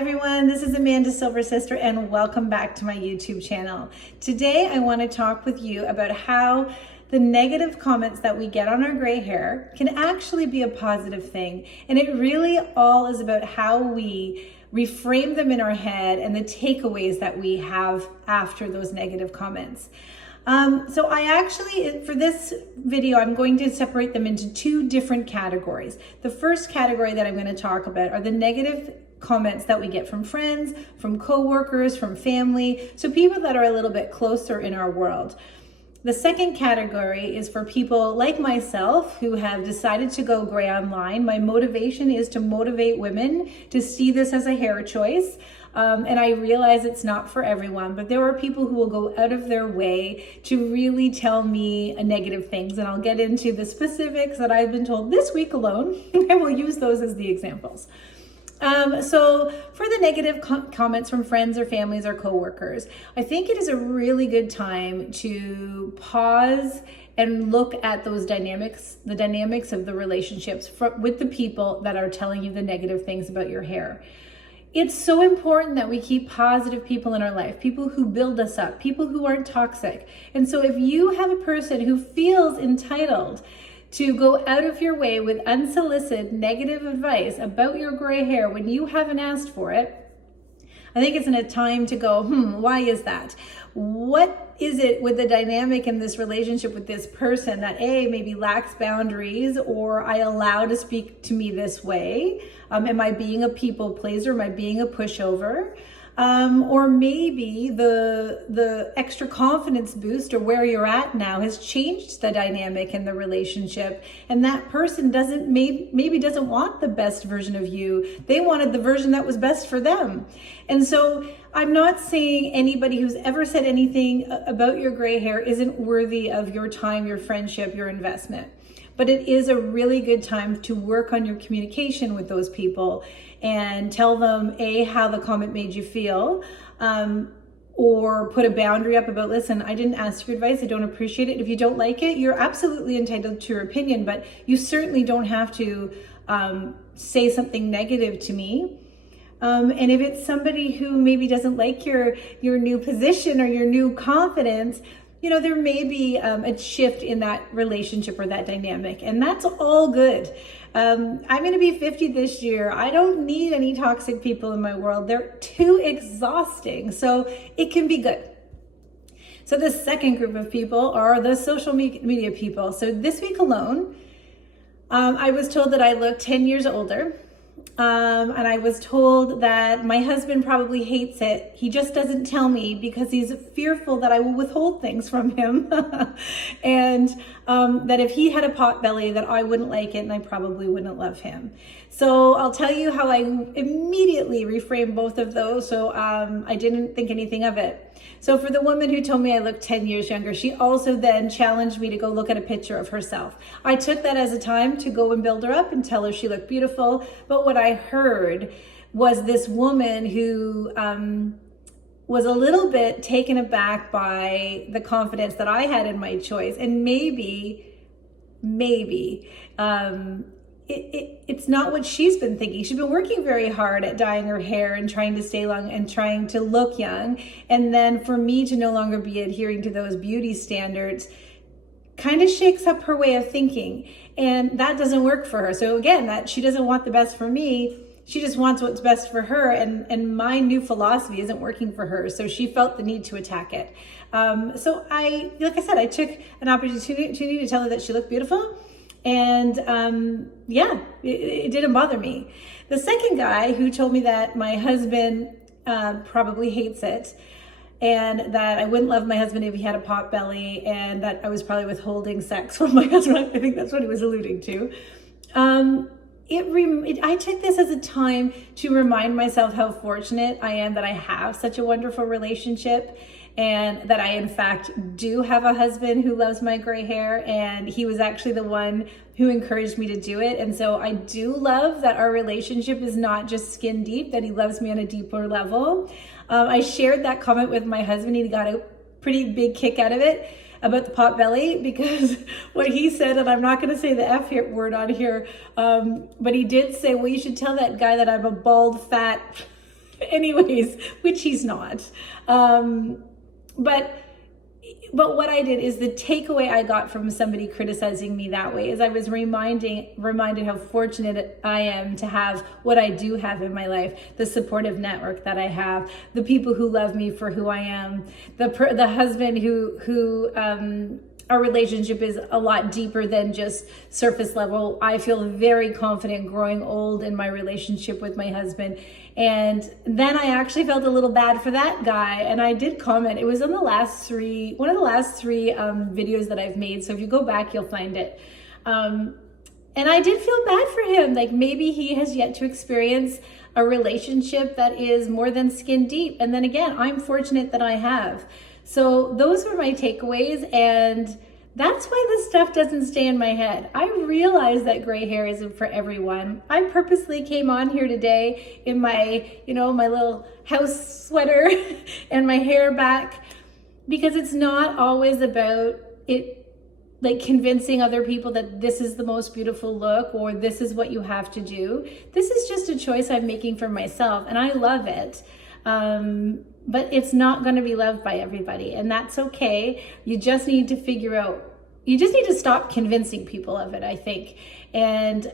everyone, this is Amanda Silver Sister and welcome back to my YouTube channel. Today I want to talk with you about how the negative comments that we get on our gray hair can actually be a positive thing. And it really all is about how we reframe them in our head and the takeaways that we have after those negative comments. So I actually, for this video, I'm going to separate them into two different categories. The first category that I'm going to talk about are the negative comments that we get from friends, from coworkers, from family, so people that are a little bit closer in our world. The second category is for people like myself who have decided to go gray online. My motivation is to motivate women to see this as a hair choice. And I realize it's not for everyone, but there are people who will go out of their way to really tell me negative things. And I'll get into the specifics that I've been told this week alone. I will use those as the examples. So for the negative comments from friends or families or coworkers, I think it is a really good time to pause and look at those dynamics, the dynamics of the relationships with the people that are telling you the negative things about your hair. It's so important that we keep positive people in our life, people who build us up, people who aren't toxic. And so if you have a person who feels entitled to go out of your way with unsolicited negative advice about your gray hair when you haven't asked for it, I think it's in a time to go, why is that? What is it with the dynamic in this relationship with this person that maybe lacks boundaries, or I allow to speak to me this way? Am I being a people pleaser? Am I being a pushover? Or maybe the extra confidence boost or where you're at now has changed the dynamic in the relationship, and that person maybe doesn't want the best version of you. They wanted the version that was best for them. And so I'm not saying anybody who's ever said anything about your gray hair isn't worthy of your time, your friendship, your investment. But it is a really good time to work on your communication with those people and tell them, how the comment made you feel, or put a boundary up about, listen, I didn't ask your advice. I don't appreciate it. If you don't like it, you're absolutely entitled to your opinion, but you certainly don't have to say something negative to me. And if it's somebody who maybe doesn't like your new position or your new confidence, there may be a shift in that relationship or that dynamic, and that's all good. I'm going to be 50 this year. I don't need any toxic people in my world. They're too exhausting, so it can be good. So the second group of people are the social media people. So this week alone, I was told that I look 10 years older. And I was told that my husband probably hates it. He just doesn't tell me because he's fearful that I will withhold things from him. And that if he had a pot belly, that I wouldn't like it and I probably wouldn't love him. So I'll tell you how I immediately reframed both of those. So I didn't think anything of it. So for the woman who told me I looked 10 years younger, she also then challenged me to go look at a picture of herself. I took that as a time to go and build her up and tell her she looked beautiful. But what I heard was this woman who was a little bit taken aback by the confidence that I had in my choice. And maybe, it's not what she's been thinking. She's been working very hard at dyeing her hair and trying to stay long and trying to look young. And then for me to no longer be adhering to those beauty standards kind of shakes up her way of thinking. And that doesn't work for her. So again, that she doesn't want the best for me. She just wants what's best for her. And my new philosophy isn't working for her. So she felt the need to attack it. So like I said, I took an opportunity to tell her that she looked beautiful. And it didn't bother me. The second guy who told me that my husband probably hates it, and that I wouldn't love my husband if he had a pot belly, and that I was probably withholding sex from my husband. I think that's what he was alluding to. I took this as a time to remind myself how fortunate I am that I have such a wonderful relationship, and that I in fact do have a husband who loves my gray hair, and he was actually the one who encouraged me to do it. And so I do love that our relationship is not just skin deep, that he loves me on a deeper level. I shared that comment with my husband. He got a pretty big kick out of it about the pot belly, because what he said, and I'm not going to say the F word on here, but he did say, well, you should tell that guy that I'm a bald, fat anyways, which he's not. But what I did is the takeaway I got from somebody criticizing me that way is I was reminded how fortunate I am to have what I do have in my life, the supportive network that I have, the people who love me for who I am, the husband who our relationship is a lot deeper than just surface level. I feel very confident growing old in my relationship with my husband. And then I actually felt a little bad for that guy. And I did comment. It was on one of the last three videos that I've made. So if you go back, you'll find it. And I did feel bad for him. Like maybe he has yet to experience a relationship that is more than skin deep. And then again, I'm fortunate that I have. So those were my takeaways, and that's why this stuff doesn't stay in my head. I realize that gray hair isn't for everyone. I purposely came on here today in my, my little house sweater and my hair back, because it's not always about it, like convincing other people that this is the most beautiful look or this is what you have to do. This is just a choice I'm making for myself, and I love it. But it's not going to be loved by everybody, and that's okay. You just need to you just need to stop convincing people of it, I think. And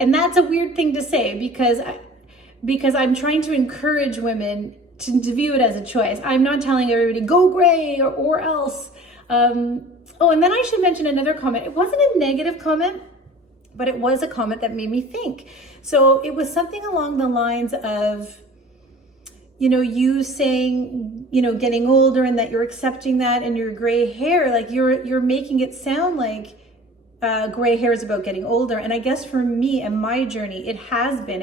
that's a weird thing to say because I'm trying to encourage women to view it as a choice. I'm not telling everybody go gray or else. And then I should mention another comment. It wasn't a negative comment, but it was a comment that made me think. So it was something along the lines of, you saying, getting older and that you're accepting that and your gray hair, like you're making it sound like gray hair is about getting older. And I guess for me and my journey, it has been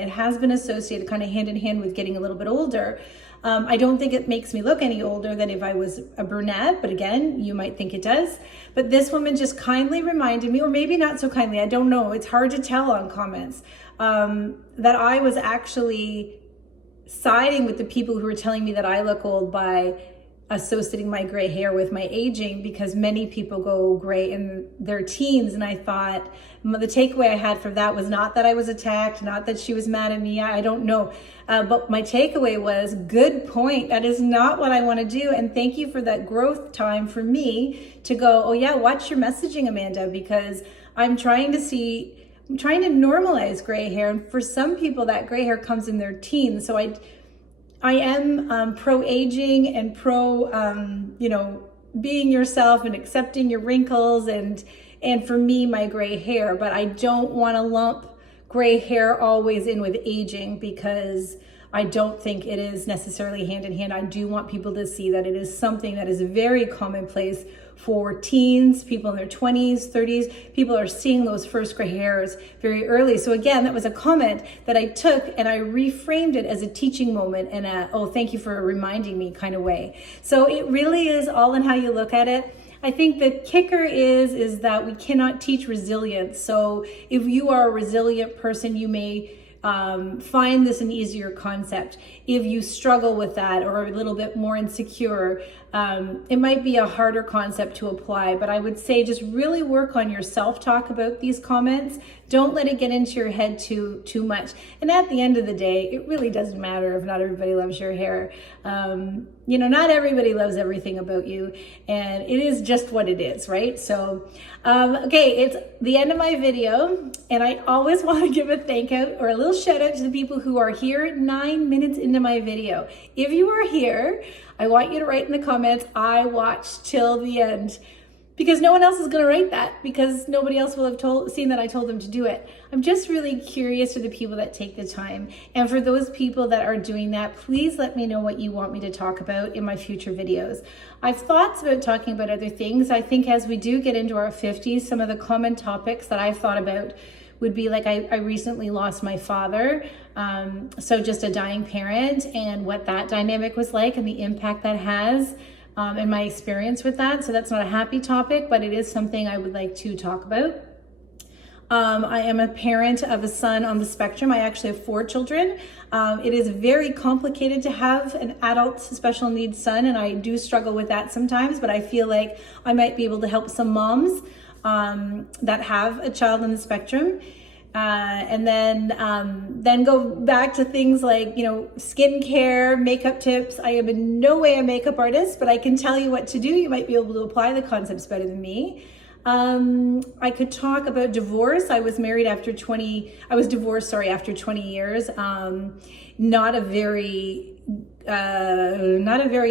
associated kind of hand in hand with getting a little bit older. I don't think it makes me look any older than if I was a brunette, but again, you might think it does. But this woman just kindly reminded me, or maybe not so kindly, I don't know, it's hard to tell on comments, that I was actually siding with the people who were telling me that I look old by associating my gray hair with my aging, because many people go gray in their teens. And I thought the takeaway I had from that was not that I was attacked, not that she was mad at me. I don't know. But my takeaway was, good point. That is not what I want to do. And thank you for that growth time for me to go, oh yeah, watch your messaging, Amanda, because I'm trying to normalize gray hair. And for some people that gray hair comes in their teens. So I am pro aging and pro, being yourself and accepting your wrinkles and for me, my gray hair, but I don't want to lump gray hair always in with aging, because I don't think it is necessarily hand in hand. I do want people to see that it is something that is very commonplace for teens, people in their 20s, 30s. People are seeing those first gray hairs very early. So again, that was a comment that I took and I reframed it as a teaching moment and thank you for reminding me kind of way. So it really is all in how you look at it. I think the kicker is that we cannot teach resilience. So if you are a resilient person, you may find this an easier concept. If you struggle with that or are a little bit more insecure, it might be a harder concept to apply, but I would say just really work on your self-talk about these comments. Don't let it get into your head too much. And at the end of the day, it really doesn't matter if not everybody loves your hair. Not everybody loves everything about you, and it is just what it is, right? So, okay, it's the end of my video, and I always want to give a thank out or a little shout out to the people who are here 9 minutes into my video. If you are here, I want you to write in the comments, I watched till the end, because no one else is going to write that, because nobody else will have seen that I told them to do it. I'm just really curious to the people that take the time. And for those people that are doing that, please let me know what you want me to talk about in my future videos. I've thoughts about talking about other things. I think as we do get into our 50s, some of the common topics that I've thought about would be like, I recently lost my father, so just a dying parent, and what that dynamic was like and the impact that has, and my experience with that. So that's not a happy topic, but it is something I would like to talk about. I am a parent of a son on the spectrum. I actually have 4 children. It is very complicated to have an adult special needs son, and I do struggle with that sometimes, but I feel like I might be able to help some moms that have a child on the spectrum. And then go back to things like, skincare, makeup tips. I am in no way a makeup artist, but I can tell you what to do. You might be able to apply the concepts better than me. I could talk about divorce. I was divorced, sorry, after 20 years. Not a very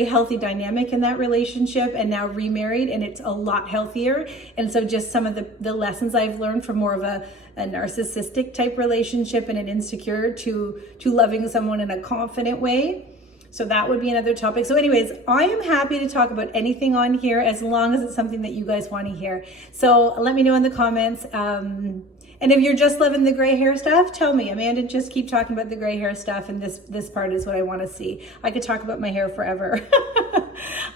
healthy dynamic in that relationship, and now remarried, and it's a lot healthier. And so just some of the lessons I've learned from more of a narcissistic type relationship and an insecure to loving someone in a confident way. So that would be another topic. So anyways, I am happy to talk about anything on here as long as it's something that you guys want to hear. So let me know in the comments. And if you're just loving the gray hair stuff, tell me. Amanda, just keep talking about the gray hair stuff, and this part is what I want to see. I could talk about my hair forever.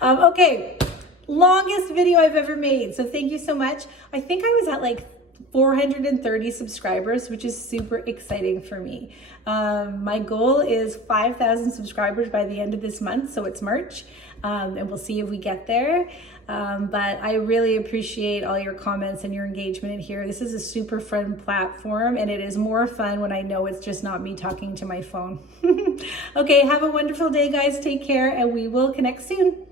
Okay, longest video I've ever made. So thank you so much. I think I was at like 430 subscribers, which is super exciting for me. My goal is 5,000 subscribers by the end of this month, so it's March, and we'll see if we get there. But I really appreciate all your comments and your engagement in here. This is a super fun platform, and it is more fun when I know it's just not me talking to my phone. Okay, have a wonderful day, guys. Take care, and we will connect soon.